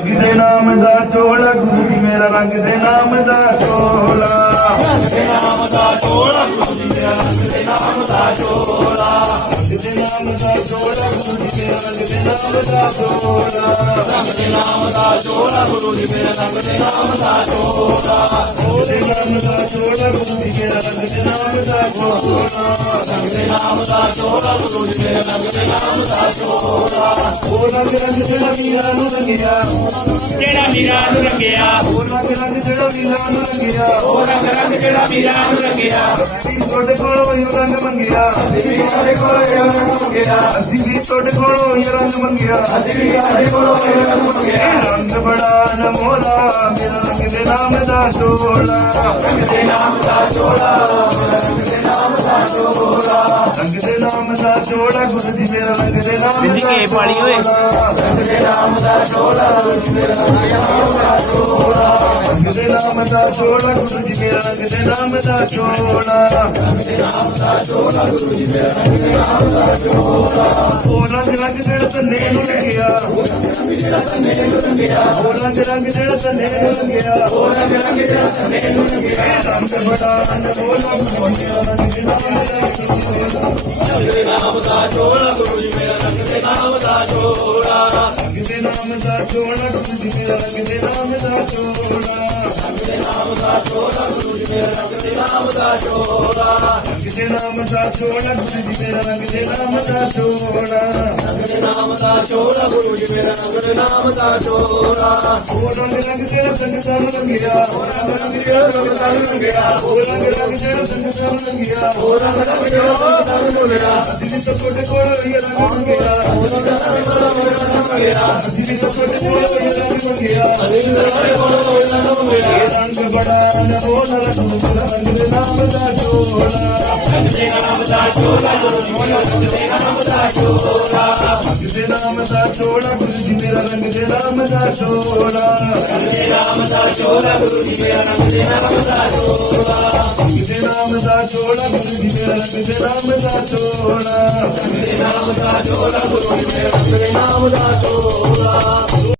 ਰੰਗ ਦੇ ਨਾਮ ਦਾ ਚੋਲਾ ਨਾਮ ਦਾ ਚੋਲਾ ਗੁਰੂ ਜੀ ਮੇਰਾ ਰੰਗ ਦੇ ਨਾਮ ਦਾ ਚੋਲਾ। ਰੰਗ ਦੇ ਨਾਮ ਦਾ ਚੋਲਾ ਗੁਰੂ ਜੀ ਮੇਰਾ ਰੰਗ ਦੇ ਨਾਮ ਦਾ ਚੋਲਾ। ਰੰਗ ਦੇ ਨਾਮ ਦਾ ਚੋਲਾ रंग दे नाम दा जोड़ा रंग दे नाम दा जोड़ा गुरु जी मेरा रंग दे नाम दा जोड़ा रंग दे नाम दा रंग दे नाम दा जोड़ा गुरु जी रंग दे नाम दा जोड़ा ओ रंग रंग తోటకోళం ఇరంగ మంగిరా అదిగి తోటకోళం ఇరంగ మంగిరా రంగబడా నమోలా రంగ దే నామ దా చోళా రంగ దే నామ దా చోళా रंग दे नाम दा जोड़ा गुरु जी मेरा रंग दे नाम सिंधी रंग दे नाम दा छोड़ा गुरु जी मेरा रंग दे नाम दा छोड़ा ओ रंग रंग जेड़ा तने नु लंघिया ओ रंग रंग रंग जेड़ा तने नु ओ रंग रंग जेड़ा तने नु लंघिया राम दे बड़ा रंग बोला गुरु जी मेरा रंग दे नाम दा छोड़ा गुरु जी मेरा रंग दे नाम दा छोड़ा ਨਾਮ ਦਾ ਜੋੜਾ ਗੁਰੂ ਜੀ ਮੇਰਾ ਲੱਗਦੇ ਨਾਮ ਦਾ ਜੋੜਾ। ਲੱਗਦੇ ਨਾਮ ਦਾ ਜੋੜਾ ਗੁਰੂ ਜੀ ਰੰਗ ਦੇ ਨਾਮ ਦਾ ਜੋੜਾ। रंग दे नाम दा छोड़ा गुरु जी मेरा रंग दे नाम दा छोड़ा रंग दे नाम दा छोड़ा गुरु जी मेरा रंग दे नाम दा छोड़ा ओ रंग रंग तेरा संग संग रंगिया ओ रंग रंग तेरा संग संग रंगिया ओ रंग रंग तेरा संग संग रंगिया ओ रंग रंग तेरा संग संग रंगिया दिल तो कोटे कोड़ा ये रंग रंगिया ओ रंग रंग तेरा संग संग रंगिया दिल तो कोटे कोड़ा ये रंग रंगिया दिल तो कोटे कोड़ा ये रंग रंगिया रंग बड़ा मोलर सूर रंग नाम दा चोला रंग नाम दा चोला रंग दा चोला रंग नाम दा चोला गुरु जी मेरा रंग दे नाम दा चोला रंग नाम दा चोला गुरु जी मेरा रंग दे नाम दा चोला रंग नाम दा चोला गुरु जी मेरा रंग दे नाम दा चोला रंग नाम दा चोला गुरु जी मेरा रंग दे नाम दा चोला